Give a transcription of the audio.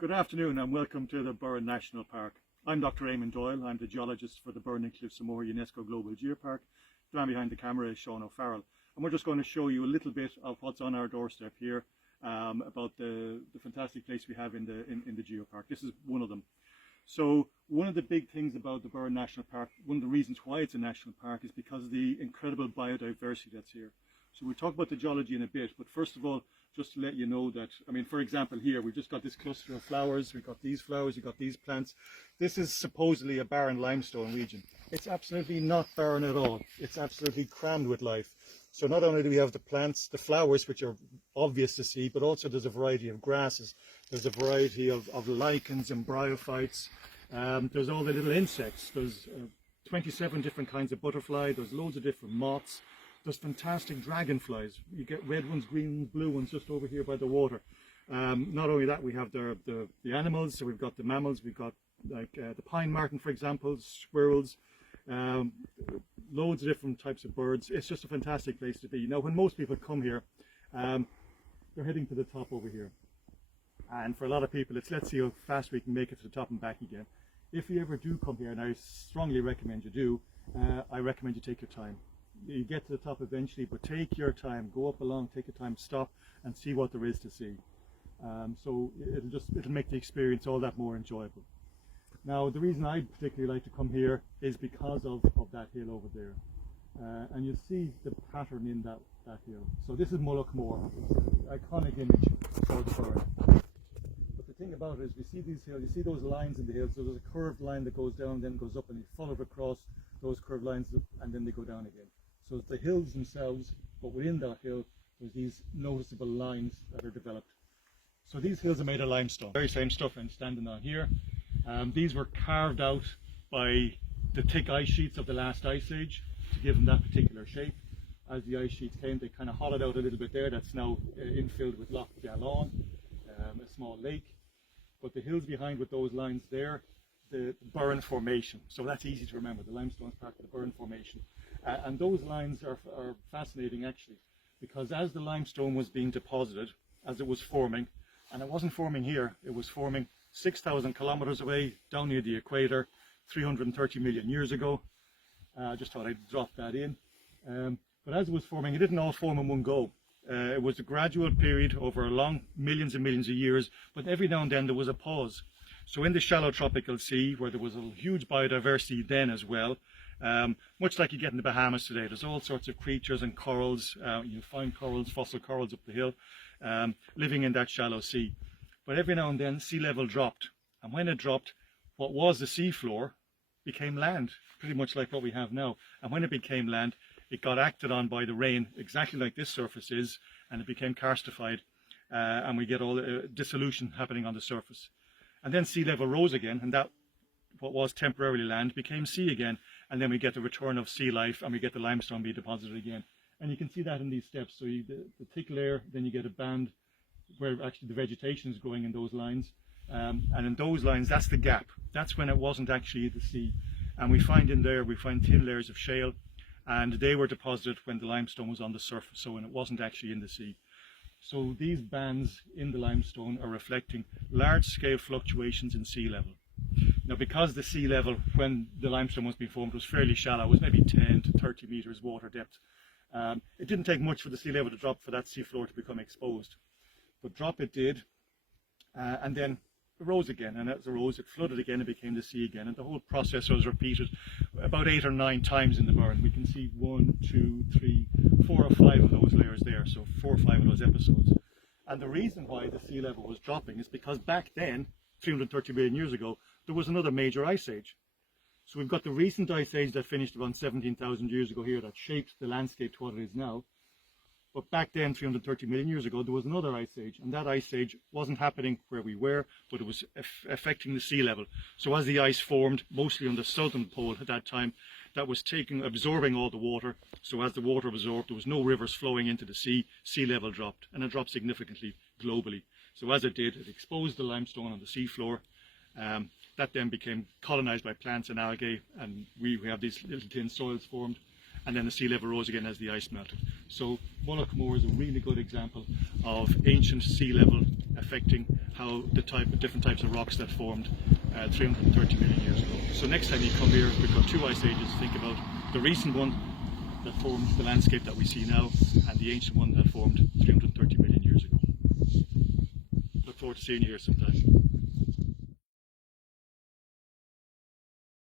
Good afternoon and welcome to the Burren National Park. I'm Dr. Eamon Doyle. I'm the geologist for the Burren Moher UNESCO Global Geopark. The man behind the camera is Sean O'Farrell. And we're just going to show you a little bit of what's on our doorstep here about the fantastic place we have in the Geopark. This is one of them. So one of the big things about the Burren National Park, one of the reasons why it's a national park, is because of the incredible biodiversity that's here. So we'll talk about the geology in a bit, but first of all, just to let you know that, for example, here we've just got this cluster of flowers, we've got these flowers, we've got these plants. This is supposedly a barren limestone region. It's absolutely not barren at all. It's absolutely crammed with life. So not only do we have the plants, the flowers, which are obvious to see, but also there's a variety of grasses, there's a variety of lichens and bryophytes, there's all the little insects, there's 27 different kinds of butterfly, there's loads of different moths. There's fantastic dragonflies. You get red ones, green ones, blue ones just over here by the water. Not only that, we have the animals. So we've got the mammals. We've got like the pine marten, for example, squirrels, loads of different types of birds. It's just a fantastic place to be. Now, when most people come here, they're heading to the top over here. And for a lot of people, it's let's see how fast we can make it to the top and back again. If you ever do come here, and I strongly recommend you do, I recommend you take your time. You get to the top eventually, but take your time, go up along, take your time, stop and see what there is to see. So it'll make the experience all that more enjoyable. Now the reason I particularly like to come here is because of that hill over there. And you'll see the pattern in that hill. So this is Moher, iconic image for the Burren. But the thing about it is we see these hills, you see those lines in the hills, so there's a curved line that goes down, then goes up, and you follow it across those curved lines and then they go down again. So it's the hills themselves, but within that hill there's these noticeable lines that are developed. So these hills are made of limestone, very same stuff I'm standing on here. These were carved out by the thick ice sheets of the last ice age to give them that particular shape. As the ice sheets came, they kind of hollowed out a little bit there. That's now infilled with Loch Galon, a small lake. But the hills behind with those lines there, the Burren Formation. So that's easy to remember. The limestone is part of the Burren Formation. And those lines are fascinating actually, because as the limestone was being deposited, as it was forming, and it wasn't forming here, it was forming 6,000 kilometers away down near the equator 330 million years ago. I just thought I'd drop that in. But as it was forming, it didn't all form in one go. It was a gradual period over long millions and millions of years, but every now and then there was a pause. So in the shallow tropical sea, where there was a huge biodiversity then as well, much like you get in the Bahamas today, there's all sorts of creatures and corals, you find corals, fossil corals up the hill, living in that shallow sea. But every now and then sea level dropped, and when it dropped, what was the sea floor became land, pretty much like what we have now. And when it became land, it got acted on by the rain, exactly like this surface is, and it became karstified, and we get all the dissolution happening on the surface. And then sea level rose again, and that what was temporarily land became sea again, and then we get the return of sea life, and we get the limestone be deposited again. And you can see that in these steps. So the thick layer, then you get a band where actually the vegetation is growing in those lines, and in those lines, that's the gap. That's when it wasn't actually the sea. And we find in there, we find thin layers of shale, and they were deposited when the limestone was on the surface, so when it wasn't actually in the sea. So these bands in the limestone are reflecting large-scale fluctuations in sea level. Now, because the sea level when the limestone was being formed was fairly shallow, it was maybe 10 to 30 meters water depth, it didn't take much for the sea level to drop for that sea floor to become exposed. But drop it did, and then it rose again, and as it rose, it flooded again and became the sea again, and the whole process was repeated about 8 or 9 times in the Burren. We can see 1, 2, 3, 4 or 5 of those layers there, so 4 or 5 of those episodes. And the reason why the sea level was dropping is because back then, 330 million years ago, there was another major ice age. So we've got the recent ice age that finished around 17,000 years ago here that shaped the landscape to what it is now. But back then, 330 million years ago, there was another ice age, and that ice age wasn't happening where we were, but it was affecting the sea level. So as the ice formed, mostly on the southern pole at that time, that was absorbing all the water. So as the water absorbed, there was no rivers flowing into the sea, sea level dropped, and it dropped significantly globally. So as it did, it exposed the limestone on the sea floor. That then became colonized by plants and algae, and we have these little thin soils formed. and then the sea level rose again as the ice melted. So Moher is a really good example of ancient sea level affecting how the different types of rocks that formed 330 million years ago. So next time you come here, we've got 2 ice ages. Think about the recent one that formed the landscape that we see now, and the ancient one that formed 330 million years ago. Look forward to seeing you here sometime.